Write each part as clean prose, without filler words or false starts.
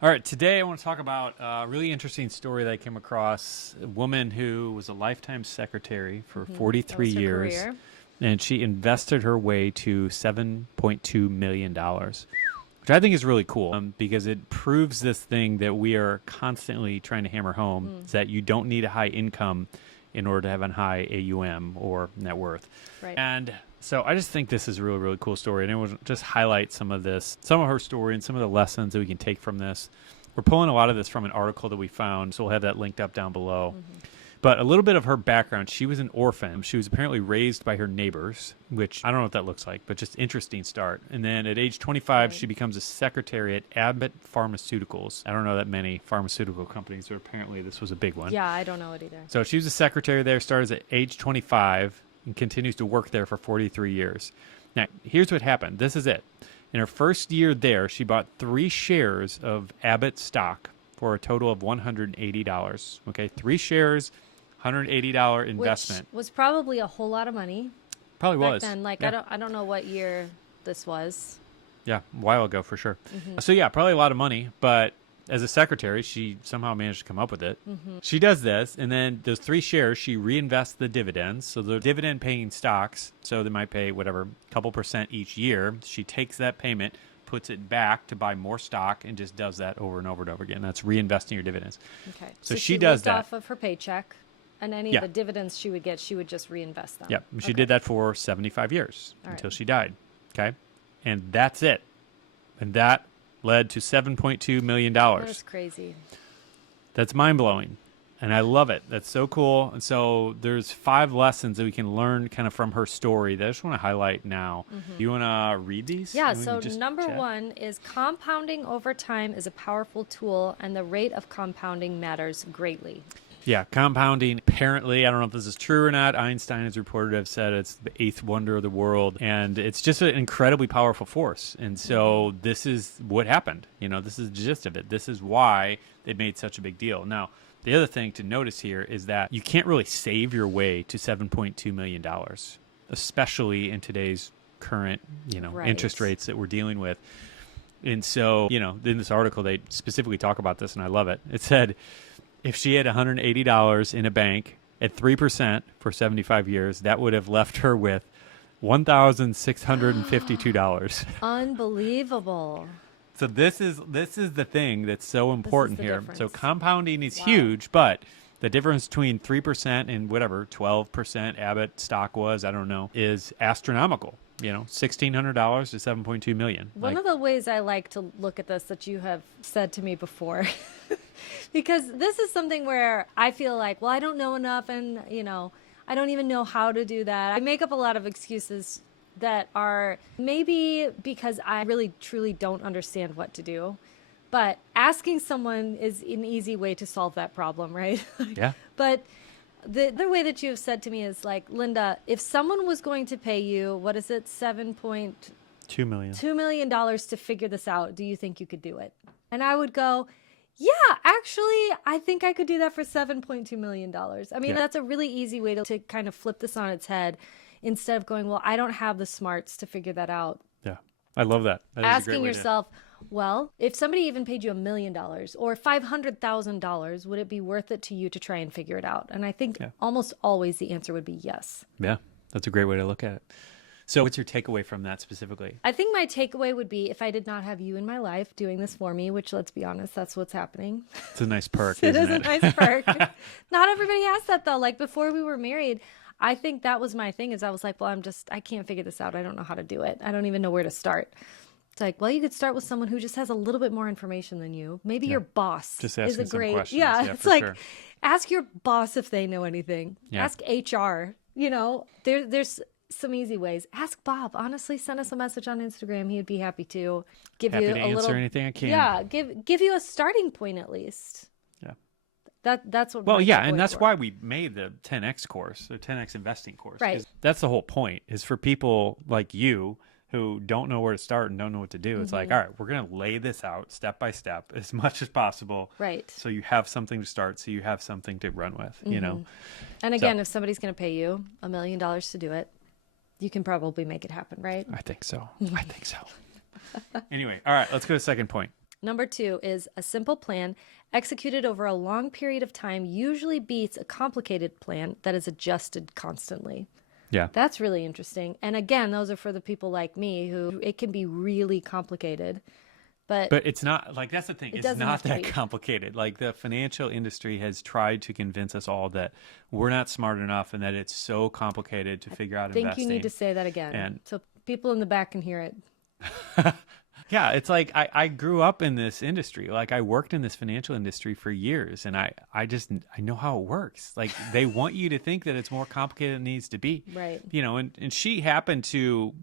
All right, today I want to talk about a really interesting story that I came across. A woman who was a lifetime secretary for That 43 was her years, career. and she invested her way to $7.2 million, which I think is really cool because it proves this thing that we are constantly trying to hammer home, is that you don't need a high income in order to have a high AUM or net worth. Right. And so I just think this is a really, really cool story. And it will just highlight some of her story and some of the lessons that we can take from this. We're pulling a lot of this from an article that we found, so we'll have that linked up down below. But a little bit of her background. She was an orphan. She was apparently raised by her neighbors, which I don't know what that looks like, but just interesting start. And then at age 25, she becomes a secretary at Abbott Pharmaceuticals. I don't know that many pharmaceutical companies, but apparently this was a big one. Yeah, I don't know it either. So she was a secretary there, started at age 25, and continues to work there for 43 years. Now, here's what happened. This is it. In her first year there, she bought 3 shares of Abbott stock for a total of $180. Okay, 3 shares, $180 investment. Which was probably a whole lot of money Probably back was. then. Like, Yeah. I don't know what year this was. Yeah, a while ago for sure. So yeah, probably a lot of money, but as a secretary, she somehow managed to come up with it. She does this, and then those 3 shares, she reinvests the dividends. So the dividend-paying stocks, so they might pay whatever, couple percent each year. She takes that payment, puts it back to buy more stock, and just does that over and over and over again. That's reinvesting your dividends. Okay. So she does lived that. off of her paycheck, and any Yeah. of the dividends she would get, she would just reinvest them. Yep. She Okay. did that for 75 years All until right. she died. Okay. And that's it. And that led to $7.2 million. That's crazy. That's mind blowing. And I love it. That's so cool. And so there's 5 lessons that we can learn kind of from her story that I just want to highlight now. You want to read these? Yeah, And we so can just number chat? 1 is compounding over time is a powerful tool, and the rate of compounding matters greatly. Yeah, compounding. Apparently, I don't know if this is true or not. Einstein is reported to have said it's the 8th wonder of the world, and it's just an incredibly powerful force. And so this is what happened. This is the gist of it. This is why they made such a big deal. Now, the other thing to notice here is that you can't really save your way to $7.2 million, especially in today's current, Right. interest rates that we're dealing with. And so, in this article, they specifically talk about this, and I love it. It said, if she had $180 in a bank at 3% for 75 years, that would have left her with $1,652. Unbelievable. So this is the thing that's so important the here. difference. So compounding is Wow. huge, but the difference between 3% and whatever 12% Abbott stock was, I don't know, is astronomical. $1,600 to $7.2 million. One of the ways I like to look at this that you have said to me before, because this is something where I feel like, well, I don't know enough, and I don't even know how to do that. I make up a lot of excuses that are maybe because I really truly don't understand what to do. But asking someone is an easy way to solve that problem, right? Yeah. But the other way that you have said to me is like, Linda, if someone was going to pay you, what is it, $2 million. $2 million to figure this out, do you think you could do it? And I would go, yeah, actually, I think I could do that for $7.2 million. I mean, Yeah. that's a really easy way to kind of flip this on its head instead of going, well, I don't have the smarts to figure that out. Yeah. I love that. That is a great Asking way to- yourself, well, if somebody even paid you $1 million or $500,000, would it be worth it to you to try and figure it out? And I think Yeah. almost always the answer would be yes. Yeah, that's a great way to look at it. So what's your takeaway from that specifically? I think my takeaway would be if I did not have you in my life doing this for me, which let's be honest, that's what's happening. It's a nice perk, It isn't is it? a nice perk. Not everybody has that though. Like before we were married, I think that was my thing is I was like, well, I can't figure this out. I don't know how to do it. I don't even know where to start. It's like, well, you could start with someone who just has a little bit more information than you. Maybe your boss Just is asking a some great, questions. yeah. Yeah, It's for like, sure. ask your boss if they know anything. Yeah. Ask HR. There's some easy ways. Ask Bob. Honestly, send us a message on Instagram. He'd be happy to give Happy you to a answer little. anything I can. Yeah, give you a starting point at least. Yeah. That's what. Well, my yeah, takeaway and that's for. why we made the 10X course, or 10X investing course. Right. 'Cause that's the whole point, is for people like you who don't know where to start and don't know what to do. It's like, all right, we're going to lay this out step by step as much as possible. Right. So you have something to start, so you have something to run with, you know? And again, if somebody's going to pay you $1 million to do it, you can probably make it happen, right? I think so. I think so. Anyway, all right, let's go to the second point. Number 2 is a simple plan executed over a long period of time usually beats a complicated plan that is adjusted constantly. Yeah. That's really interesting. And again, those are for the people like me who it can be really complicated. But it's not like, that's the thing. It's not that complicated. Like, the financial industry has tried to convince us all that we're not smart enough and that it's so complicated to figure out I think investing. you need to say that again. And so people in the back can hear it. yeah, it's like I grew up in this industry. Like, I worked in this financial industry for years, and I know how it works. Like, they want you to think that it's more complicated than it needs to be. Right. You know, and she happened to,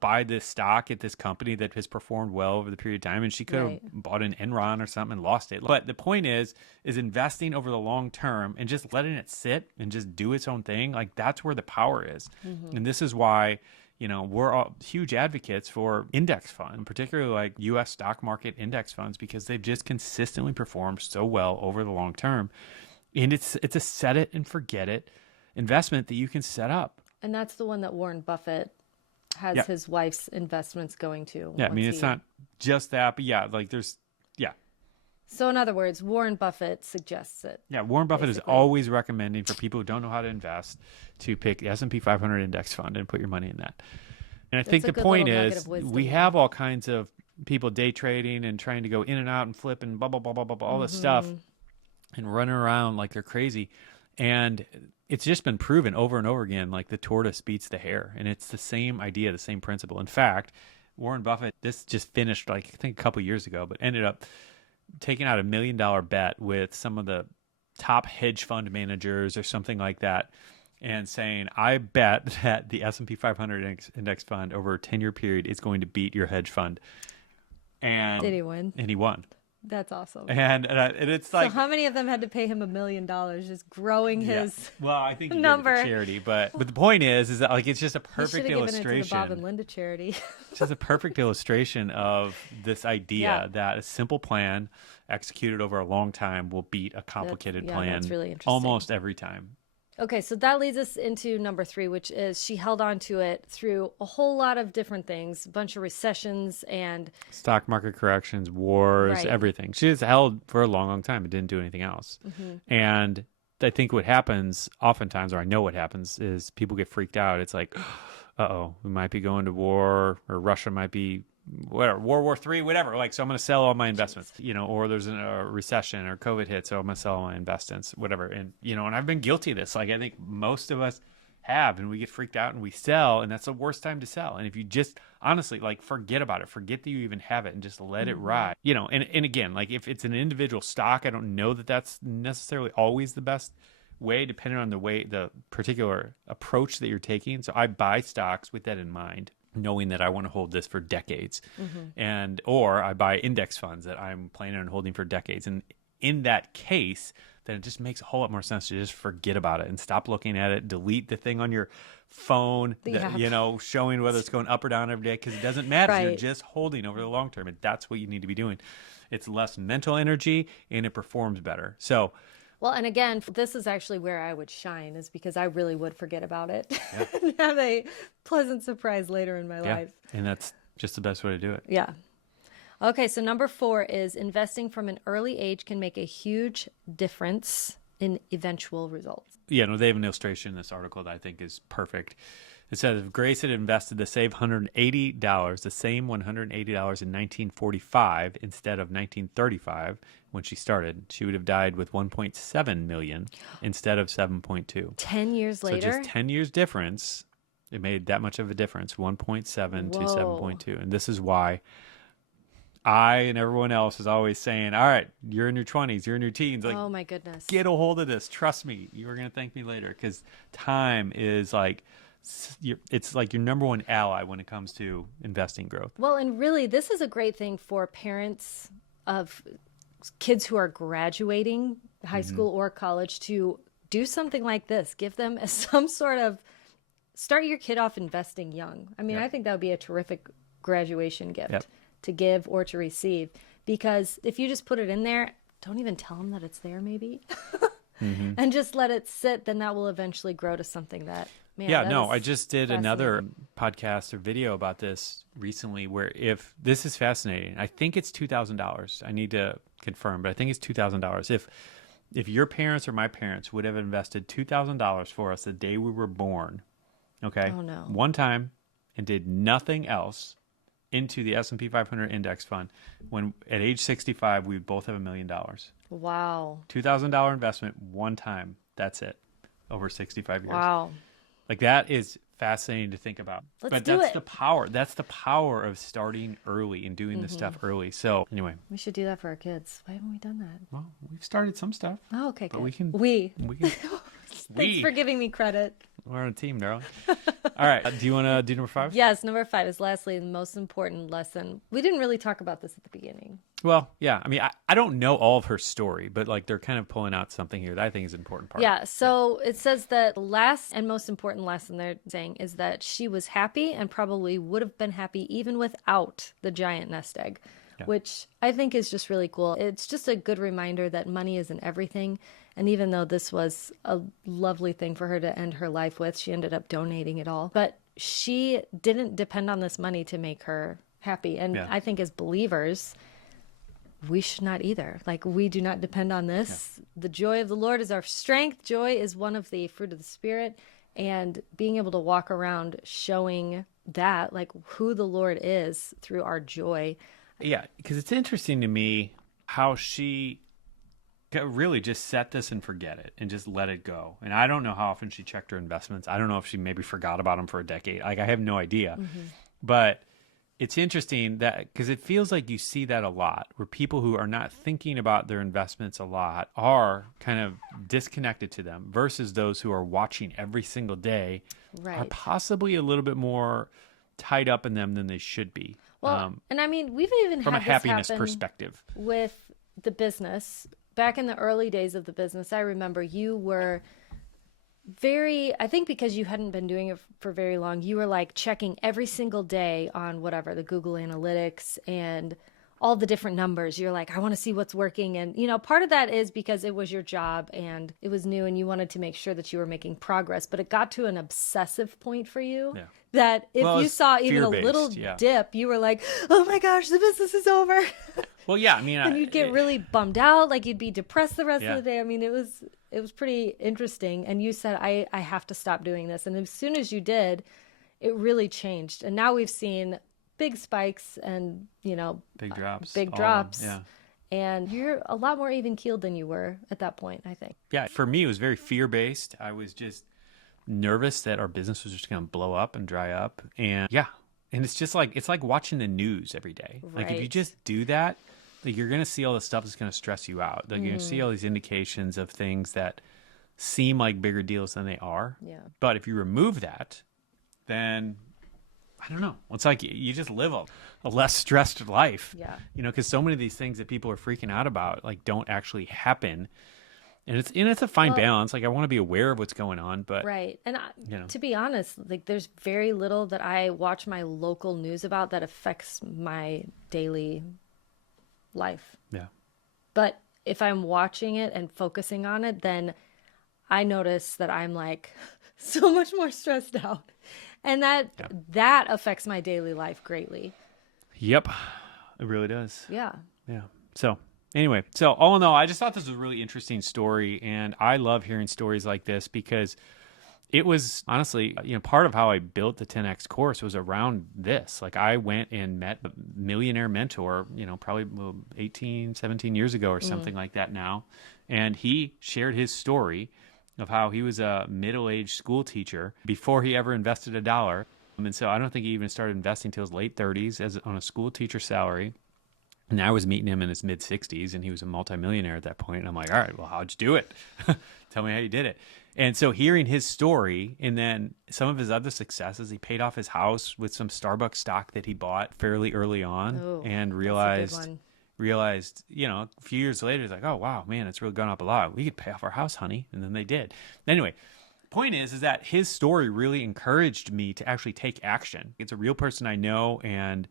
buy this stock at this company that has performed well over the period of time, and she could have bought an Enron or something and lost it. But the point is investing over the long term and just letting it sit and just do its own thing. Like, that's where the power is. Mm-hmm. And this is why, we're all huge advocates for index funds, particularly like U.S. stock market index funds, because they've just consistently performed so well over the long term. And it's a set it and forget it investment that you can set up. And that's the one that Warren Buffett has his wife's investments going to. Yeah, I mean, it's not just that, but So in other words, Warren Buffett suggests it. Yeah, Warren Buffett is always recommending for people who don't know how to invest to pick the S&P 500 index fund and put your money in that. And I think the point is we have all kinds of people day trading and trying to go in and out and flip and blah, blah, blah, blah, blah, all this stuff and running around like they're crazy. And it's just been proven over and over again, like the tortoise beats the hare. And it's the same idea, the same principle. In fact, Warren Buffett, this just finished like I think a couple years ago, but ended up taking out $1 million bet with some of the top hedge fund managers or something like that, and saying, I bet that the S&P 500 index fund over a 10-year period is going to beat your hedge fund. And did he win? And he won. That's awesome. And it's like, so how many of them had to pay him $1 million just growing his well, I think he number gave it to charity, but the point is that like it's just a perfect illustration. Given it to the Bob and Linda charity. It's just a perfect illustration of this idea that a simple plan executed over a long time will beat a complicated plan. That's really interesting. Almost every time. Okay, so that leads us into number 3, which is she held on to it through a whole lot of different things, a bunch of recessions and stock market corrections, wars, everything. She just held for a long, long time and didn't do anything else. Mm-hmm. And I think what happens oftentimes, or I know what happens, is people get freaked out. It's like, uh-oh, we might be going to war, or Russia might be whatever, World War III, whatever. Like, so I'm going to sell all my investments, or there's a recession or COVID hit, so I'm going to sell all my investments, whatever. And, and I've been guilty of this. Like, I think most of us have, and we get freaked out and we sell, and that's the worst time to sell. And if you just honestly, like, forget about it, forget that you even have it and just let it ride, and again, like if it's an individual stock, I don't know that that's necessarily always the best way, depending on the particular approach that you're taking. So I buy stocks with that in mind, knowing that I want to hold this for decades, or I buy index funds that I'm planning on holding for decades. And in that case, then it just makes a whole lot more sense to just forget about it and stop looking at it, delete the thing on your phone, showing whether it's going up or down every day, because it doesn't matter. You're just holding over the long term, and that's what you need to be doing. It's less mental energy, and it performs better. So, well, and again, this is actually where I would shine, is because I really would forget about it and have a pleasant surprise later in my life. And that's just the best way to do it. Yeah. Okay, so number 4 is investing from an early age can make a huge difference in eventual results. Yeah, no, they have an illustration in this article that I think is perfect. It says if Grace had invested the same $180 in 1945 instead of 1935 when she started, she would have died with 1.7 million instead of 7.2. 10 years later? So just 10 years difference. It made that much of a difference, 1.7 to 7.2. And this is why I and everyone else is always saying, all right, you're in your 20s, you're in your teens. Like, oh, my goodness. Get a hold of this. Trust me. You are going to thank me later, because time is like, it's like your number one ally when it comes to investing growth. Well, and really, this is a great thing for parents of kids who are graduating high school or college to do something like this. Give them some sort of, start your kid off investing young. I mean, I think that would be a terrific graduation gift to give or to receive, because if you just put it in there, don't even tell them that it's there maybe, and just let it sit, then that will eventually grow to something that Man, Yeah, that no, is I just did another podcast or video about this recently where if this is fascinating, I think it's $2,000. I need to confirm, but I think it's $2,000. If your parents or my parents would have invested $2,000 for us the day we were born, okay, Oh, no. one time, and did nothing else into the S&P 500 index fund, when at age 65 we would both have $1 million. Wow. $2,000 investment one time. That's it. Over 65 years. Wow. Like that is fascinating to think about. Let's but do that's it. the power. That's the power of starting early and doing this stuff early. So anyway, We should do that for our kids. Why haven't we done that? well, we've started some stuff. Oh, okay, But good. we can. Thanks for giving me credit. We're on a team, darling. All right. Do you want to do number 5? Yes, number 5 is lastly the most important lesson. We didn't really talk about this at the beginning. Well, yeah. I mean, I don't know all of her story, but like they're kind of pulling out something here that I think is an important part. Yeah, so it says that the last and most important lesson they're saying is that she was happy and probably would have been happy even without the giant nest egg, which I think is just really cool. It's just a good reminder that money isn't everything. And even though this was a lovely thing for her to end her life with, she ended up donating it all. But she didn't depend on this money to make her happy. And I think as believers, we should not either. Like, we do not depend on this. Yeah. The joy of the Lord is our strength. Joy is one of the fruit of the Spirit. And being able to walk around showing that, like, who the Lord is through our joy. Yeah, because it's interesting to me how she really just set this and forget it and just let it go. And I don't know how often she checked her investments. I don't know if she maybe forgot about them for a decade. Like, I have no idea. But it's interesting that because it feels like you see that a lot where people who are not thinking about their investments a lot are kind of disconnected to them versus those who are watching every single day are possibly a little bit more tied up in them than they should be. Well, and I mean, we've even from had a happiness this happen perspective with the business. Back in the early days of the business, I remember you were I think because you hadn't been doing it for very long, you were like checking every single day on whatever, the Google Analytics and all the different numbers. You're like, I want to see what's working. And, you know, part of that is because it was your job and it was new and you wanted to make sure that you were making progress. But it got to an obsessive point for you that if you saw even a little dip, you were like, oh my gosh, the business is over. Well, yeah, I mean, and you'd get really bummed out, like you'd be depressed the rest of the day. I mean, it was pretty interesting. And you said, I have to stop doing this. And as soon as you did, it really changed. And now we've seen big spikes and, you know, big drops. Yeah. And you're a lot more even keeled than you were at that point, I think. Yeah. For me, it was very fear-based. I was just nervous that our business was just going to blow up and dry up. And and it's just like, it's like watching the news every day. Right. Like if you just do that, like you're going to see all the stuff that's going to stress you out. Like you're going to see all these indications of things that seem like bigger deals than they are. Yeah. But if you remove that, then I don't know. It's like you just live a less stressed life. Yeah. You know, because so many of these things that people are freaking out about like don't actually happen. And it's a fine balance. Like I want to be aware of what's going on, but right. And to be honest, like there's very little that I watch my local news about that affects my daily life. Yeah. But if I'm watching it and focusing on it, then I notice that I'm like so much more stressed out. And that affects my daily life greatly. Yep. It really does. Yeah. Yeah. So anyway, so all in all, I just thought this was a really interesting story. And I love hearing stories like this because it was honestly, you know, part of how I built the 10X course was around this. Like I went and met a millionaire mentor, you know, probably 18, 17 years ago or something like that now. And he shared his story of how he was a middle-aged school teacher before he ever invested $1. And so I don't think he even started investing until his late 30s on a school teacher salary. And I was meeting him in his mid-60s, and he was a multimillionaire at that point. And I'm like, all right, well, how'd you do it? Tell me how you did it. And so hearing his story and then some of his other successes, he paid off his house with some Starbucks stock that he bought fairly early on and realized, you know, a few years later, he's like, oh, wow, man, it's really gone up a lot. We could pay off our house, honey. And then they did. Anyway, point is that his story really encouraged me to actually take action. It's a real person I know, and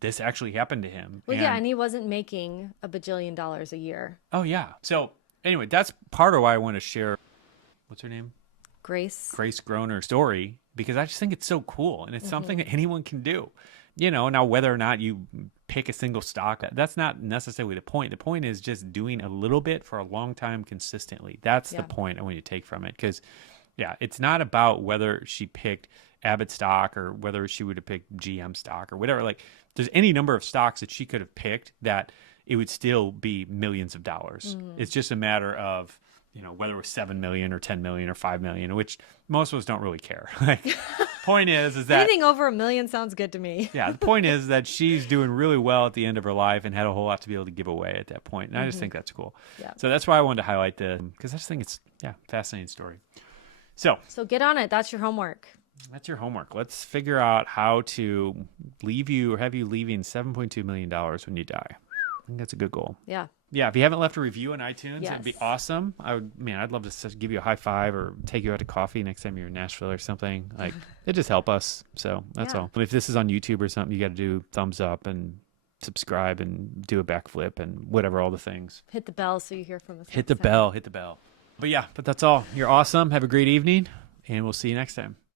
this actually happened to him. Well, and he wasn't making $1 bajillion a year. Oh, yeah. So anyway, that's part of why I want to share. What's her name? Grace Groner story, because I just think it's so cool and it's something that anyone can do. Now whether or not you pick a single stock, that's not necessarily the point. The point is just doing a little bit for a long time consistently. That's the point I want you to take from it. Because, it's not about whether she picked Abbott stock or whether she would have picked GM stock or whatever. Like, there's any number of stocks that she could have picked that it would still be millions of dollars. It's just a matter of, whether it was 7 million or 10 million or 5 million, which most of us don't really care. Like, point is that anything over $1 million sounds good to me. the point is that she's doing really well at the end of her life and had a whole lot to be able to give away at that point. And I just think that's cool. Yeah. So that's why I wanted to highlight because I just think it's fascinating story. So get on it. That's your homework. That's your homework. Let's figure out how to leave you or have you leaving $7.2 million when you die. I think that's a good goal. Yeah. Yeah, if you haven't left a review on iTunes, Yes. it'd be awesome. I'd love to give you a high five or take you out to coffee next time you're in Nashville or something. Like, it just help us. So that's all. If this is on YouTube or something, you got to do thumbs up and subscribe and do a backflip and whatever, all the things. Hit the bell so you hear from us. Hit the bell. But that's all. You're awesome. Have a great evening, and we'll see you next time.